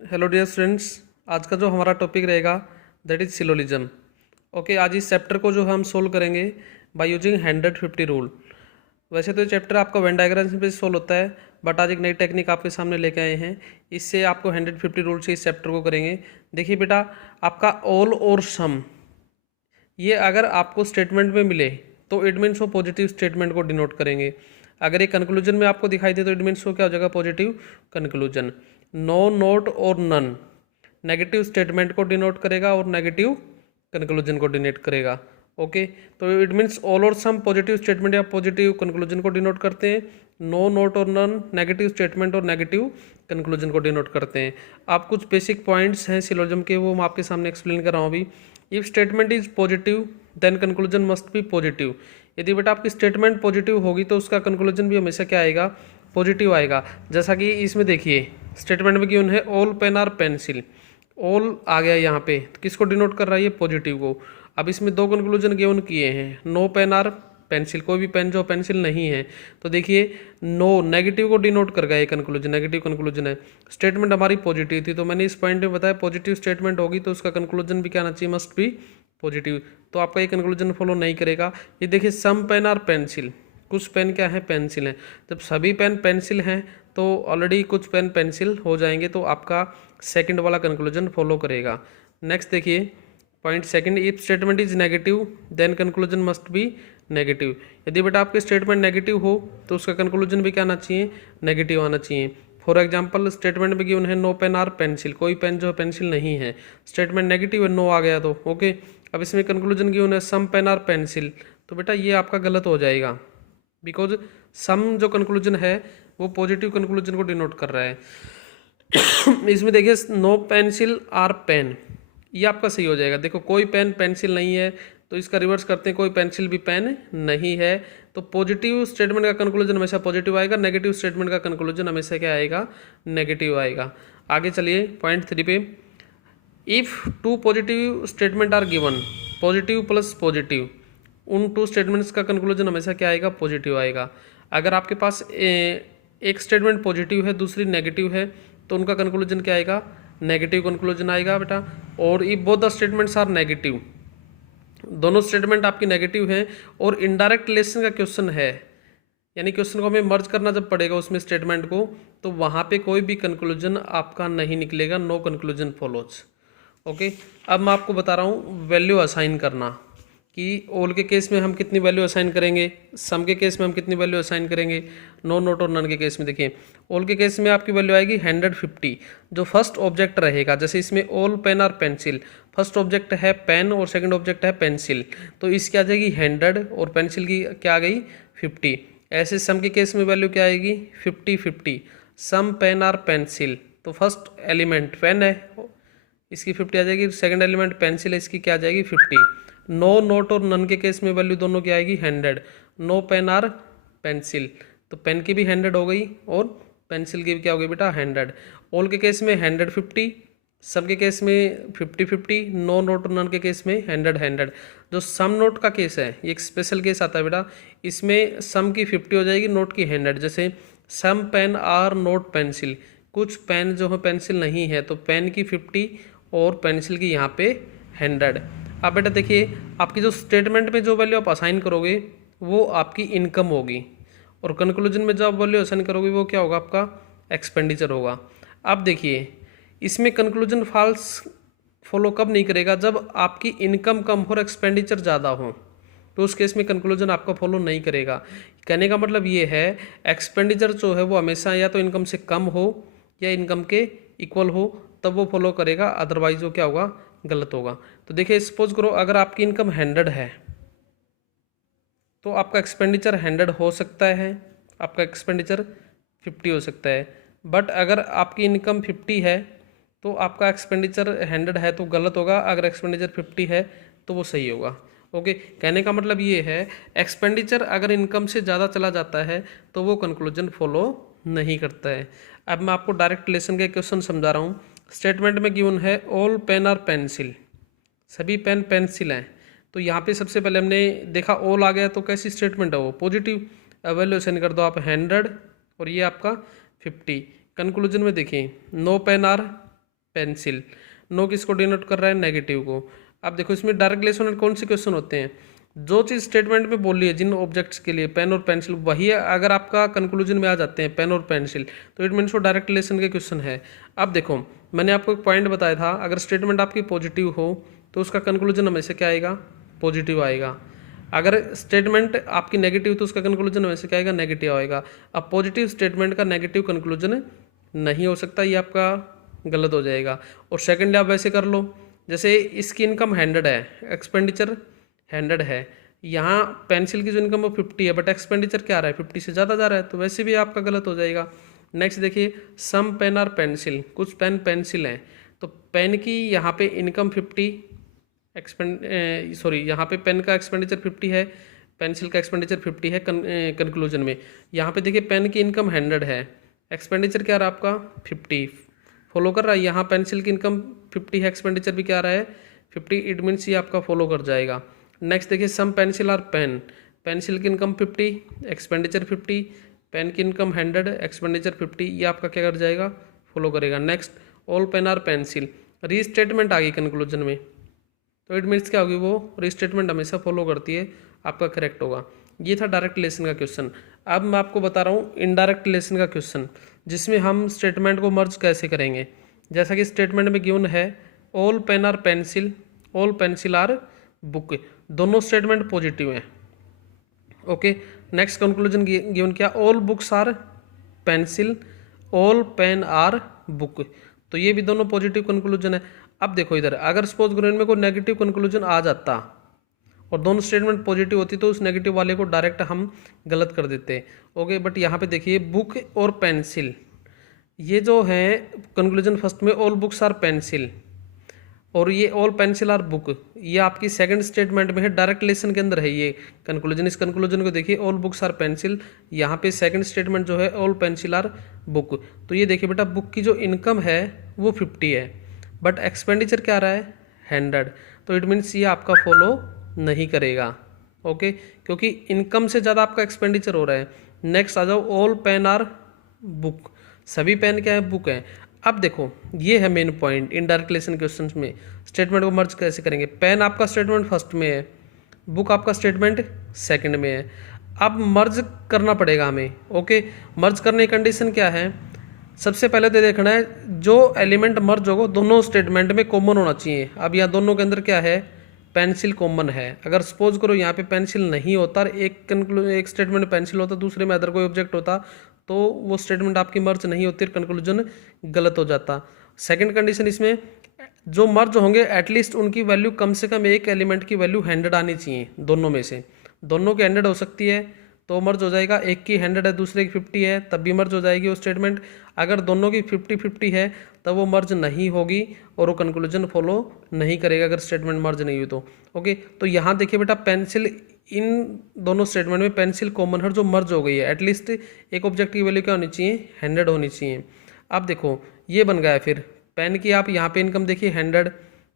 Hello dear students, आज का जो हमारा टॉपिक रहेगा दैट इज सिलोजिज्म। ओके, आज इस चैप्टर को जो हम सोल्व करेंगे बाय यूजिंग 150 रूल। वैसे तो ये चैप्टर आपका वेन डायग्राम पे सोल्व होता है, बट आज एक नई टेक्निक आपके सामने लेके आए हैं। इससे आपको 150 रूल से इस चैप्टर को करेंगे। देखिए बेटा, आपका ऑल और सम, ये अगर आपको स्टेटमेंट में मिले तो इट मीन्स वो पॉजिटिव स्टेटमेंट को डिनोट करेंगे। अगर ये कंक्लूजन में आपको दिखाई दे तो इट मीन्स वो क्या हो जाएगा, पॉजिटिव कंक्लूजन। नो, नोट और नन नेगेटिव स्टेटमेंट को डिनोट करेगा और नेगेटिव कंक्लूजन को डिनोट करेगा। ओके, तो इट मीन्स ऑल और सम पॉजिटिव स्टेटमेंट या पॉजिटिव कंक्लूजन को डिनोट करते हैं। नो, नोट और नन नेगेटिव स्टेटमेंट और नेगेटिव कंक्लूजन को डिनोट करते हैं। आप कुछ बेसिक पॉइंट्स हैं सिलोजिज्म के, वो मैं आपके सामने एक्सप्लेन कर रहा हूँ अभी। If statement is positive then conclusion must be positive. यदि बेटा आपकी स्टेटमेंट पॉजिटिव होगी तो उसका कंक्लूजन भी हमेशा क्या आएगा, पॉजिटिव आएगा। जैसा कि इसमें देखिए स्टेटमेंट में गिवन है all pen are pencil, all आ गया यहाँ पे, तो किसको डिनोट कर रहा है, ये पॉजिटिव को। अब इसमें दो कंक्लूजन गिवन किए हैं, नो पेन आर पेंसिल, कोई भी पेन जो पेंसिल नहीं है। तो देखिए नो नेगेटिव को डिनोट कर गया ये कंक्लूजन, नेगेटिव कंक्लूजन है। स्टेटमेंट हमारी पॉजिटिव थी, तो मैंने इस पॉइंट में बताया पॉजिटिव स्टेटमेंट होगी तो उसका कंक्लूजन भी क्या आना चाहिए, मस्ट बी पॉजिटिव। तो आपका ये कंक्लूजन फॉलो नहीं करेगा। ये देखिए सम पेन आर पेंसिल, कुछ पेन क्या है, पेंसिल है। जब सभी पेन पेंसिल हैं तो ऑलरेडी कुछ पेन पेंसिल हो जाएंगे, तो आपका सेकंड वाला कंक्लूजन फॉलो करेगा। नेक्स्ट देखिए point second, if statement is negative then conclusion must be negative. यदि बेटा आपके स्टेटमेंट नेगेटिव हो तो उसका कंक्लूजन भी क्या आना चाहिए, नेगेटिव आना चाहिए। फॉर एग्जाम्पल स्टेटमेंट में गिवन है नो पेन आर पेंसिल, कोई पेन जो है पेंसिल नहीं है। स्टेटमेंट नेगेटिव है, नो आ गया तो ओके। अब इसमें कंक्लूजन गिवन है सम पेन आर पेंसिल, तो बेटा ये आपका गलत हो जाएगा, बिकॉज सम जो कंक्लूजन है वो पॉजिटिव कंक्लूजन को डिनोट कर रहा है। इसमें देखिए नो पेंसिल आर पेन, ये आपका सही हो जाएगा। देखो कोई पेन पेंसिल नहीं है तो इसका रिवर्स करते हैं, कोई पेंसिल भी पेन नहीं है। तो पॉजिटिव स्टेटमेंट का कंक्लूजन हमेशा पॉजिटिव आएगा, नेगेटिव स्टेटमेंट का कंक्लूजन हमेशा क्या आएगा, नेगेटिव आएगा। आगे चलिए पॉइंट 3 पे, if two positive statement are given, positive plus positive, उन टू स्टेटमेंट्स का कंक्लूजन हमेशा क्या आएगा, पॉजिटिव आएगा। अगर आपके पास एक स्टेटमेंट पॉजिटिव है दूसरी नेगेटिव है तो उनका कंक्लूजन क्या आएगा, नेगेटिव कंक्लूजन आएगा बेटा। और if both the statements are negative, दोनों स्टेटमेंट आपकी नेगेटिव हैं और इनडायरेक्ट रिलेशन का क्वेश्चन है, यानी क्वेश्चन को हमें मर्ज करना जब पड़ेगा उसमें स्टेटमेंट को, तो वहाँ पे कोई भी कंक्लूजन आपका नहीं निकलेगा, नो कंक्लूजन फॉलोज। ओके, अब मैं आपको बता रहा हूँ वैल्यू असाइन करना, कि ऑल के केस में हम कितनी वैल्यू असाइन करेंगे, सम के केस में हम कितनी वैल्यू असाइन करेंगे, नो, नोट और नन के केस में। देखिए ऑल के केस में आपकी वैल्यू आएगी 150, जो फर्स्ट ऑब्जेक्ट रहेगा। जैसे इसमें ऑल पेन और पेंसिल, फर्स्ट ऑब्जेक्ट है पेन और सेकंड ऑब्जेक्ट है पेंसिल, तो इसकी आ जाएगी 100 और पेंसिल की क्या आ गई, 50। ऐसे सम के केस में वैल्यू क्या आएगी, 50-50, सम पेन और पेंसिल, तो फर्स्ट एलिमेंट पेन है इसकी 50 आ जाएगी, सेकंड एलिमेंट पेंसिल है इसकी क्या आ जाएगी, 50। नो, नोट और नन के केस में वैल्यू दोनों की आएगी 100, नो पेन आर पेंसिल, तो पेन की भी 100 हो गई और पेंसिल की भी क्या हो गई बेटा, 100। ऑल के केस में 150, सब के केस में 50-50, नो, नोट और नन के केस में 100-100। जो सम नोट का केस है ये एक स्पेशल केस आता है बेटा, इसमें सम की 50 हो जाएगी, नोट की 100। जैसे some pen are not pencil, कुछ पेन जो है पेंसिल नहीं है, तो पेन की 50 और पेंसिल की यहाँ पे 100। अब बेटा देखिए आपकी जो स्टेटमेंट में जो वैल्यू आप असाइन करोगे वो आपकी इनकम होगी, और कंक्लूजन में जो आप वैल्यू असाइन करोगे वो क्या होगा, आपका एक्सपेंडिचर होगा। अब देखिए इसमें कंक्लूजन फॉल्स फॉलो कब नहीं करेगा, जब आपकी इनकम कम हो और एक्सपेंडिचर ज़्यादा हो, तो उस केस में कंक्लूजन आपका फॉलो नहीं करेगा। कहने का मतलब ये है एक्सपेंडिचर जो है वो हमेशा या तो इनकम से कम हो या इनकम के इक्वल हो, तब वो फॉलो करेगा, अदरवाइज वो क्या होगा, गलत होगा। तो देखिए सपोज करो अगर आपकी इनकम 100 है तो आपका एक्सपेंडिचर 100 हो सकता है, आपका एक्सपेंडिचर 50 हो सकता है। बट अगर आपकी इनकम 50 है तो आपका एक्सपेंडिचर 100 है तो गलत होगा, अगर एक्सपेंडिचर 50 है तो वो सही होगा। ओके, कहने का मतलब ये है एक्सपेंडिचर अगर इनकम से ज़्यादा चला जाता है तो वो कंक्लूजन फॉलो नहीं करता है। अब मैं आपको डायरेक्ट रिलेशन के क्वेश्चन समझा रहा हूँ। स्टेटमेंट में गिवन है ऑल पेन आर पेंसिल, सभी पेन पेंसिल हैं, तो यहाँ पे सबसे पहले हमने देखा ऑल आ गया तो कैसी स्टेटमेंट है वो, पॉजिटिव। वैल्यू असाइन कर दो आप 100 और ये आपका 50। कंक्लूजन में देखिए no pen are pencil. No किसको डिनोट कर रहा है, नेगेटिव को। अब देखो इसमें डायरेक्ट रिलेशन में कौन से क्वेश्चन होते हैं, जो चीज़ स्टेटमेंट में बोली है जिन ऑब्जेक्ट्स के लिए पेन और पेंसिल, वही अगर आपका कंक्लूजन में आ जाते हैं पेन और पेंसिल, तो इट मीन्स वो डायरेक्ट रिलेशन के क्वेश्चन है। अब देखो मैंने आपको एक पॉइंट बताया था, अगर स्टेटमेंट आपकी पॉजिटिव हो तो उसका कंक्लूजन हमेशा क्या आएगा, पॉजिटिव आएगा। अगर स्टेटमेंट आपकी नेगेटिव तो उसका कंक्लूजन हमेशा क्या आएगा, नेगेटिव आएगा। अब पॉजिटिव स्टेटमेंट का नेगेटिव कंक्लूजन नहीं हो सकता, ये आपका गलत हो जाएगा। और सेकेंड आप वैसे कर लो, जैसे इसकी इनकम 100 है, एक्सपेंडिचर 100 है, यहाँ पेंसिल की जो इनकम वो 50 है, बट एक्सपेंडिचर क्या आ रहा है, 50 से ज़्यादा जा रहा है, तो वैसे भी आपका गलत हो जाएगा। नेक्स्ट देखिए, सम पेन और पेंसिल, कुछ पेन पेंसिल हैं, तो पेन की यहाँ पे इनकम 50, यहाँ पे पेन का एक्सपेंडिचर 50 है, पेंसिल का एक्सपेंडिचर 50 है कंक्लूजन में। यहाँ पे देखिए पेन की इनकम 100 है, एक्सपेंडिचर क्या रहा आपका 50, फॉलो कर रहा है। यहाँ पेंसिल की इनकम 50 है, एक्सपेंडिचर भी क्या आ रहा है 50, इट मीन्स ये आपका फॉलो कर जाएगा। नेक्स्ट देखिए, सम पेंसिल और पेन, पेंसिल की इनकम 50, एक्सपेंडिचर 50, पेन की इनकम 100, एक्सपेंडिचर 50, ये आपका क्या कर जाएगा, फॉलो करेगा। नेक्स्ट, ऑल पेन और पेंसिल, रीस्टेटमेंट आ गई कंक्लूजन में, तो इट मीन्स क्या होगी, वो रीस्टेटमेंट हमेशा फॉलो करती है, आपका करेक्ट होगा। ये था डायरेक्ट रिलेशन का क्वेश्चन। अब मैं आपको बता रहा हूँ इनडायरेक्ट रिलेशन का क्वेश्चन, जिसमें हम स्टेटमेंट को मर्ज कैसे करेंगे। जैसा कि स्टेटमेंट में गिवन है all pen are pencil, all pencil are book, दोनों स्टेटमेंट पॉजिटिव हैं। ओके, नेक्स्ट कंक्लूजन गिवन क्या, all books are pencil, all pen are book, तो ये भी दोनों पॉजिटिव कंक्लूजन है। अब देखो इधर, अगर सपोज करो इनमें कोई नेगेटिव कंक्लूजन आ जाता और दोनों स्टेटमेंट पॉजिटिव होती तो उस नेगेटिव वाले को डायरेक्ट हम गलत कर देते। ओके, बट यहाँ पे देखिए बुक और पेंसिल, ये जो है कंक्लूजन फर्स्ट में ऑल बुक्स आर पेंसिल, और ये ऑल पेंसिल आर बुक, ये आपकी सेकंड स्टेटमेंट में है, डायरेक्ट रिलेशन के अंदर है ये कंक्लूजन। इस कंक्लूजन को देखिए, ऑल बुक्स आर पेंसिल, यहाँ पे सेकंड स्टेटमेंट जो है ऑल पेंसिल आर बुक, तो ये देखिए बेटा बुक की जो इनकम है वो 50 है, बट एक्सपेंडिचर क्या आ रहा है 100, तो इट मीन्स ये आपका फॉलो नहीं करेगा। ओके, क्योंकि इनकम से ज़्यादा आपका एक्सपेंडिचर हो रहा है। नेक्स्ट आ जाओ, ऑल पेन आर बुक, सभी पेन क्या है, बुक है। अब देखो ये है main point indirect relation question में, स्टेटमेंट को मर्ज कैसे करेंगे। पेन आपका स्टेटमेंट फर्स्ट में है, बुक आपका स्टेटमेंट सेकंड में है, अब मर्ज करना पड़ेगा हमें। ओके, मर्ज करने की कंडीशन क्या है, सबसे पहले तो देखना है जो एलिमेंट मर्ज होगा दोनों स्टेटमेंट में कॉमन होना चाहिए। अब यहाँ दोनों के अंदर क्या है, पेंसिल कॉमन है। अगर सपोज करो यहाँ पे पेंसिल नहीं होता, एक स्टेटमेंट पेंसिल होता, दूसरे में अदर कोई ऑब्जेक्ट होता, तो वो स्टेटमेंट आपकी मर्ज नहीं होती, कंक्लूजन गलत हो जाता। सेकंड कंडीशन इसमें, जो मर्ज होंगे एटलीस्ट उनकी वैल्यू कम से कम एक एलिमेंट की वैल्यू 100 आनी चाहिए, दोनों में से। दोनों की 100 हो सकती है तो मर्ज हो जाएगा, एक की 100 है दूसरे की 50 है तब भी मर्ज हो जाएगी वो स्टेटमेंट। अगर दोनों की 50-50 है तब वो मर्ज नहीं होगी और वो कंक्लूजन फॉलो नहीं करेगा अगर स्टेटमेंट मर्ज नहीं हुई तो। ओके, तो यहाँ देखिए बेटा पेंसिल, इन दोनों स्टेटमेंट में पेंसिल कॉमन है जो मर्ज हो गई है, एटलीस्ट एक ऑब्जेक्ट की वैल्यू क्या होनी चाहिए, 100 होनी चाहिए। अब देखो ये बन गया है, फिर पेन की आप यहाँ पे इनकम देखिए 100,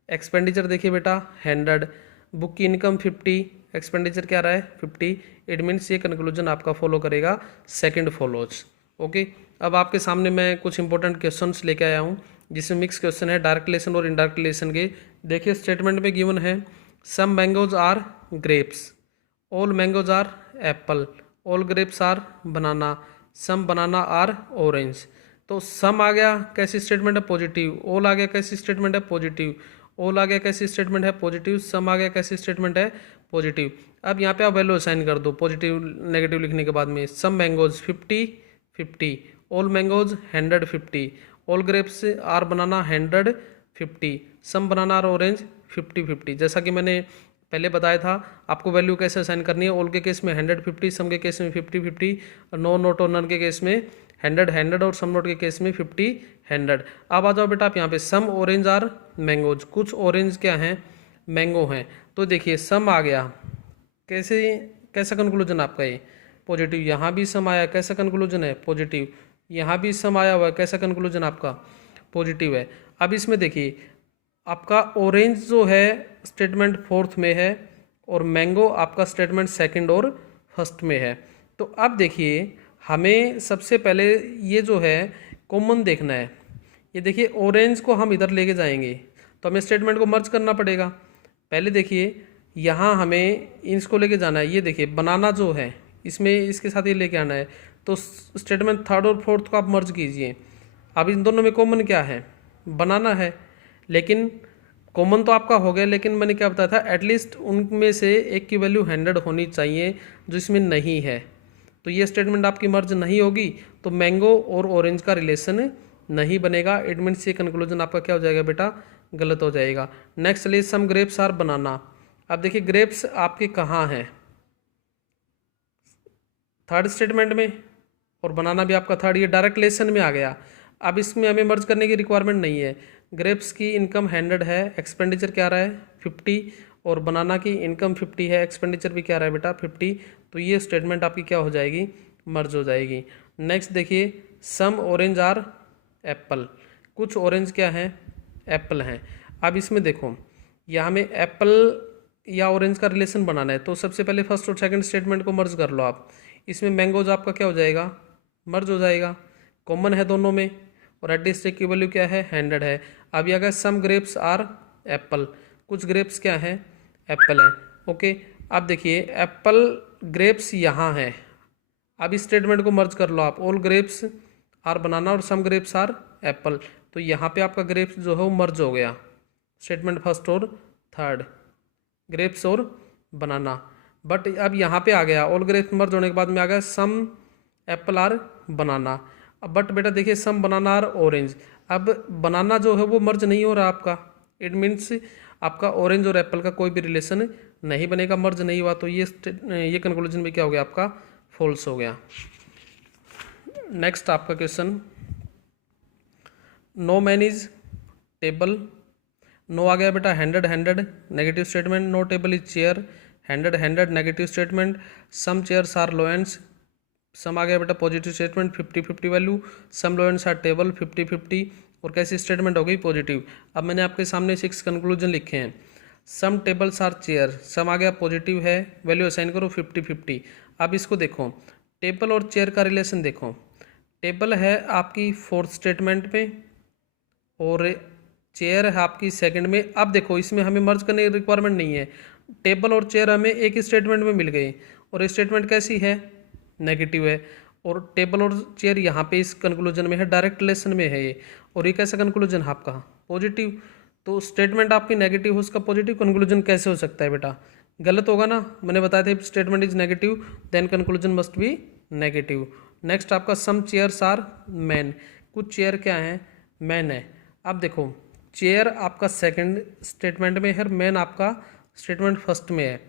एक्सपेंडिचर देखिए बेटा 100, बुक की इनकम 50, एक्सपेंडिचर क्या रहा है 50, इट मीन्स ये कंक्लूजन आपका फॉलो करेगा, सेकंड फॉलोज। ओके, अब आपके सामने मैं कुछ इंपॉर्टेंट क्वेश्चंस लेके आया हूँ जिसमें मिक्स क्वेश्चन है डायरेक्ट रिलेशन और इनडायरेक्ट रिलेशन के। देखिए स्टेटमेंट में गिवन है some mangoes are grapes, all mangoes are apple, all grapes are banana, some banana are orange. तो सम आ गया कैसी स्टेटमेंट है, पॉजिटिव। ऑल आ गया कैसी स्टेटमेंट है, पॉजिटिव। ऑल आ गया कैसी स्टेटमेंट है, पॉजिटिव। सम आ गया कैसी स्टेटमेंट है, पॉजिटिव। अब यहाँ पे आप वैल्यू असाइन कर दो पॉजिटिव नेगेटिव लिखने के बाद में। Some mangoes 50, all mangoes 150, all grapes are banana 150, some banana are orange 50-50। जैसा कि मैंने पहले बताया था आपको वैल्यू कैसे असाइन करनी है। ऑल के केस में 150, सम के केस में 50-50, नो नोट और नन के केस में 100 और सम नोट के केस में 50-100। अब आ जाओ बेटा आप यहाँ पे सम ऑरेंज आर मैंगोज, कुछ ऑरेंज क्या हैं, मैंगो हैं। तो देखिए सम आ गया कैसा कंक्लूजन आपका ये, पॉजिटिव। यहाँ भी सम आया, कैसा कंक्लूजन है, पॉजिटिव। यहाँ भी सम आया हुआ है, कैसा कंक्लूजन आपका, पॉजिटिव है। अब इसमें देखिए आपका ऑरेंज जो है स्टेटमेंट फोर्थ में है और मैंगो आपका स्टेटमेंट सेकंड और फर्स्ट में है। तो अब देखिए हमें सबसे पहले ये जो है कॉमन देखना है, ये देखिए ऑरेंज को हम इधर लेके जाएंगे तो हमें स्टेटमेंट को मर्ज करना पड़ेगा। पहले देखिए यहाँ हमें इसको लेके जाना है, ये देखिए बनाना जो है इसमें इसके साथ ये लेके आना है, तो स्टेटमेंट थर्ड और फोर्थ को आप मर्ज कीजिए। अब इन दोनों में कॉमन क्या है, बनाना है, लेकिन कॉमन तो आपका हो गया, लेकिन मैंने क्या बताया था एटलीस्ट उनमें से एक की वैल्यू 100 होनी चाहिए जो इसमें नहीं है। तो ये स्टेटमेंट आपकी मर्ज नहीं होगी तो मैंगो और ऑरेंज का रिलेशन नहीं बनेगा। इट मीन्स ये कंक्लूजन आपका क्या हो जाएगा बेटा, गलत हो जाएगा। नेक्स्ट चलिए सम ग्रेप्स आर बनाना। अब देखिए ग्रेप्स आपके कहाँ हैं, थर्ड स्टेटमेंट में, और बनाना भी आपका थर्ड, ये डायरेक्ट रिलेशन में आ गया। अब इसमें हमें मर्ज करने की रिक्वायरमेंट नहीं है। ग्रेप्स की इनकम 100 है, एक्सपेंडिचर क्या रहा है 50, और बनाना की इनकम 50 है, एक्सपेंडिचर भी क्या रहा है बेटा 50। तो ये स्टेटमेंट आपकी क्या हो जाएगी, मर्ज हो जाएगी। नेक्स्ट देखिए सम ऑरेंज आर एप्पल, कुछ ऑरेंज क्या हैं, एप्पल हैं। अब इसमें देखो यहाँ में एप्पल या ऑरेंज का रिलेशन बनाना है, तो सबसे पहले फर्स्ट और सेकंड स्टेटमेंट को मर्ज कर लो आप। इसमें मैंगोज आपका क्या हो जाएगा, मर्ज हो जाएगा, कॉमन है दोनों में, और एटलीस्ट की वैल्यू क्या है 100 है। अब यह सम ग्रेप्स आर एप्पल, कुछ ग्रेप्स क्या हैं, एप्पल हैं। ओके, अब देखिए एप्पल ग्रेप्स यहाँ है, अब इस स्टेटमेंट को मर्ज कर लो आप, ऑल ग्रेप्स आर बनाना और सम ग्रेप्स आर एप्पल। तो यहाँ पे आपका ग्रेप्स जो है वो मर्ज हो गया, स्टेटमेंट फर्स्ट और थर्ड, ग्रेप्स और बनाना। बट अब यहाँ पे आ गया ऑल ग्रेप्स मर्ज होने के बाद में आ गया सम एप्पल आर बनाना। अब बट बेटा देखिए सम बनाना आर ऑरेंज, अब बनाना जो है वो मर्ज नहीं हो रहा आपका, इट मीन्स आपका ऑरेंज और एप्पल का कोई भी रिलेशन नहीं बनेगा, मर्ज नहीं हुआ, तो ये कंक्लूजन में क्या हो गया आपका, फॉल्स हो गया। नेक्स्ट आपका question, no man is table, no आ गया बेटा 100 negative statement, no table is chair 100 negative statement, some chairs are lions, some आ गया बेटा positive statement 50-50 value, some lions are table 50-50, और कैसी स्टेटमेंट हो गई, पॉजिटिव। अब मैंने आपके सामने 6 कंक्लूजन लिखे हैं। सम टेबल्स आर चेयर, सम आ गया पॉजिटिव है, वैल्यू असाइन करो 50-50। अब इसको देखो टेबल और चेयर का रिलेशन देखो, टेबल है आपकी फोर्थ स्टेटमेंट में और चेयर है आपकी सेकंड में। अब देखो इसमें हमें मर्ज करने की रिक्वायरमेंट नहीं है, टेबल और चेयर हमें एक ही स्टेटमेंट में मिल गई, और ये स्टेटमेंट कैसी है, नेगेटिव है, और टेबल और चेयर यहाँ पे इस कंक्लूजन में है, डायरेक्ट रिलेशन में है ये, और ये कैसा कंक्लूजन है आपका, पॉजिटिव। तो स्टेटमेंट आपकी नेगेटिव हो, उसका पॉजिटिव कंक्लूजन कैसे हो सकता है बेटा, गलत होगा ना। मैंने बताया था statement is negative then conclusion must be negative. Next आपका सम चेयर्स आर मैन, कुछ चेयर क्या है, मैन है। अब देखो चेयर आपका सेकंड स्टेटमेंट में है, मैन आपका स्टेटमेंट फर्स्ट में है,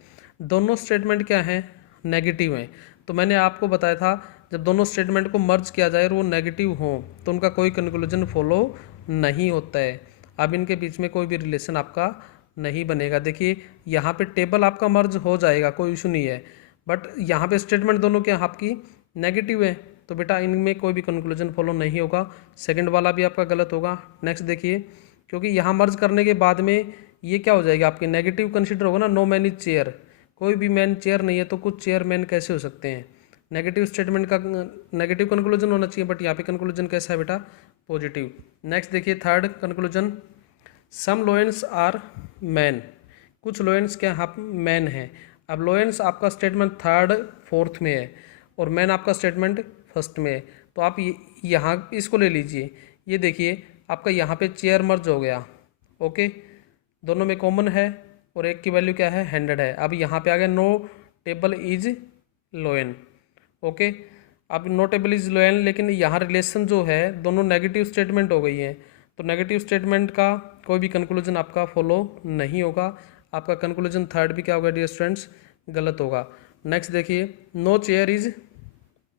दोनों स्टेटमेंट क्या हैं, नेगेटिव हैं। तो मैंने आपको बताया था जब दोनों स्टेटमेंट को मर्ज किया जाए और वो नेगेटिव हो तो उनका कोई कंक्लूजन फॉलो नहीं होता है। अब इनके बीच में कोई भी रिलेशन आपका नहीं बनेगा। देखिए यहाँ पे टेबल आपका मर्ज हो जाएगा, कोई इशू नहीं है, बट यहाँ पे स्टेटमेंट दोनों क्या आपकी नेगेटिव है, तो बेटा इनमें कोई भी कंक्लूजन फॉलो नहीं होगा, सेकंड वाला भी आपका गलत होगा। नेक्स्ट देखिए, क्योंकि यहाँ मर्ज करने के बाद में ये क्या हो जाएगा आपके नेगेटिव कंसीडर होगा ना, नो मैन इज चेयर, कोई भी मैन चेयर नहीं है, तो कुछ चेयर मैन कैसे हो सकते हैं, नेगेटिव स्टेटमेंट का नेगेटिव कंक्लूजन होना चाहिए, बट यहाँ पे कंक्लूजन कैसा है बेटा, पॉजिटिव। नेक्स्ट देखिए third conclusion, some lions are man, कुछ लोएंस क्या आप मैन है। अब लोएंस आपका स्टेटमेंट थर्ड फोर्थ में है और मैन आपका स्टेटमेंट फर्स्ट में है, तो आप यहाँ इसको ले लीजिए, ये देखिए आपका यहाँ पे चेयर मर्ज हो गया, ओके, दोनों में कॉमन है और एक की वैल्यू क्या है 100 है। अब यहाँ पे आ गया नो टेबल इज लोएन, ओके, अब नो टेबल इज लोएन, लेकिन यहाँ रिलेशन जो है दोनों नेगेटिव स्टेटमेंट हो गई है, तो नेगेटिव स्टेटमेंट का कोई भी कंक्लूजन आपका फॉलो नहीं होगा, आपका कंक्लूजन थर्ड भी क्या होगा डियर स्टूडेंट्स, गलत होगा। नेक्स्ट देखिए नो चेयर इज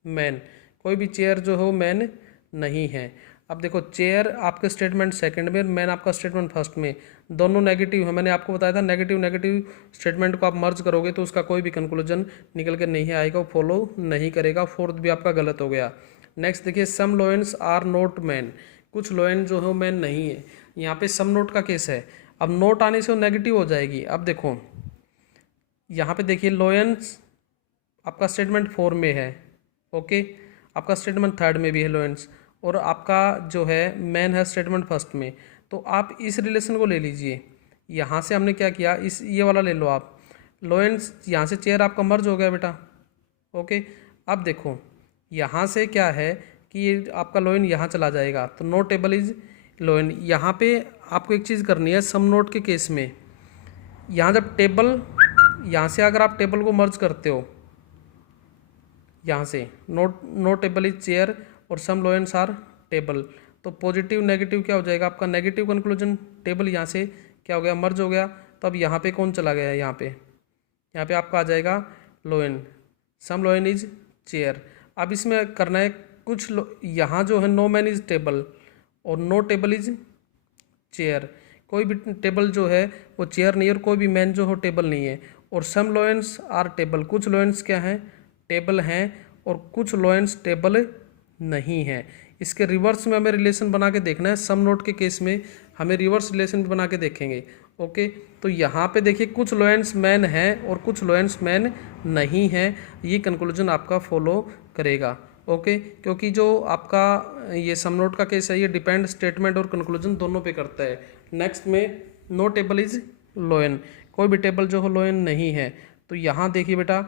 मैन, कोई भी चेयर जो हो मैन नहीं है। अब देखो चेयर आपके स्टेटमेंट सेकंड में, मैन आपका स्टेटमेंट फर्स्ट में, दोनों नेगेटिव है, मैंने आपको बताया था नेगेटिव स्टेटमेंट को आप मर्ज करोगे तो उसका कोई भी कंक्लूजन निकल के नहीं आएगा, वो फॉलो नहीं करेगा, फोर्थ भी आपका गलत हो गया। नेक्स्ट देखिए सम लोएंस आर नॉट मैन, कुछ लोएन जो है मैन नहीं है, यहाँ पे सम नोट का केस है, अब नोट आने से वो नेगेटिव हो जाएगी। अब देखो यहाँ पे देखिए लोएंस आपका स्टेटमेंट 4 में है, ओके, आपका स्टेटमेंट थर्ड में भी है लोएंस, और आपका जो है मैन है स्टेटमेंट फर्स्ट में, तो आप इस रिलेशन को ले लीजिए। यहाँ से हमने क्या किया, इस ये वाला ले लो आप, लोएन यहाँ से चेयर आपका मर्ज हो गया बेटा। ओके, अब देखो यहाँ से क्या है कि ये आपका लोइन यहाँ चला जाएगा, तो नो टेबल इज लोइन। यहाँ पे आपको एक चीज़ करनी है, सम नोट के केस में यहाँ जब टेबल, यहाँ से अगर आप टेबल को मर्ज करते हो, यहाँ से नो टेबल इज चेयर और सम लोएंस आर टेबल, तो पॉजिटिव नेगेटिव क्या हो जाएगा आपका, नेगेटिव कंक्लूजन। टेबल यहाँ से क्या हो गया, मर्ज हो गया। तो अब यहाँ पे कौन चला गया, यहाँ पे आपका आ जाएगा लोएन, सम लोएन इज चेयर। अब इसमें करना है कुछ यहाँ जो है नो मैन इज टेबल और नो टेबल इज चेयर, कोई भी टेबल जो है वो चेयर नहीं है और कोई भी मैन जो हो टेबल नहीं है। और सम लोएंस आर टेबल, कुछ लोएंस क्या हैं, टेबल हैं और कुछ लोएंस टेबल नहीं है। इसके रिवर्स में हमें रिलेशन बना के देखना है, सम नोट के केस में हमें रिवर्स रिलेशन बना के देखेंगे। ओके, तो यहाँ पे देखिए कुछ लोएंस मैन हैं और कुछ लोएंस मैन नहीं हैं, ये कंक्लूजन आपका फॉलो करेगा। ओके, क्योंकि जो आपका ये सम नोट का केस है ये डिपेंड स्टेटमेंट और कंक्लूजन दोनों पे करता है। नेक्स्ट में नो टेबल इज लोएन, कोई भी टेबल जो हो लोएन नहीं है। तो यहाँ देखिए बेटा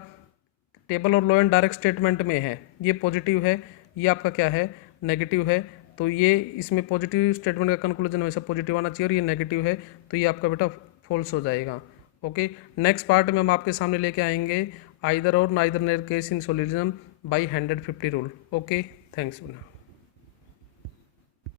टेबल और लोएन डायरेक्ट स्टेटमेंट में है, ये पॉजिटिव है, ये आपका क्या है, नेगेटिव है। तो ये इसमें पॉजिटिव स्टेटमेंट का कंक्लूजन हमेशा पॉजिटिव आना चाहिए और ये नेगेटिव है, तो ये आपका बेटा फॉल्स हो जाएगा। ओके, नेक्स्ट पार्ट में हम आपके सामने लेके आएंगे आइदर और neither Ner case in solution by 150 rule. Okay, thanks.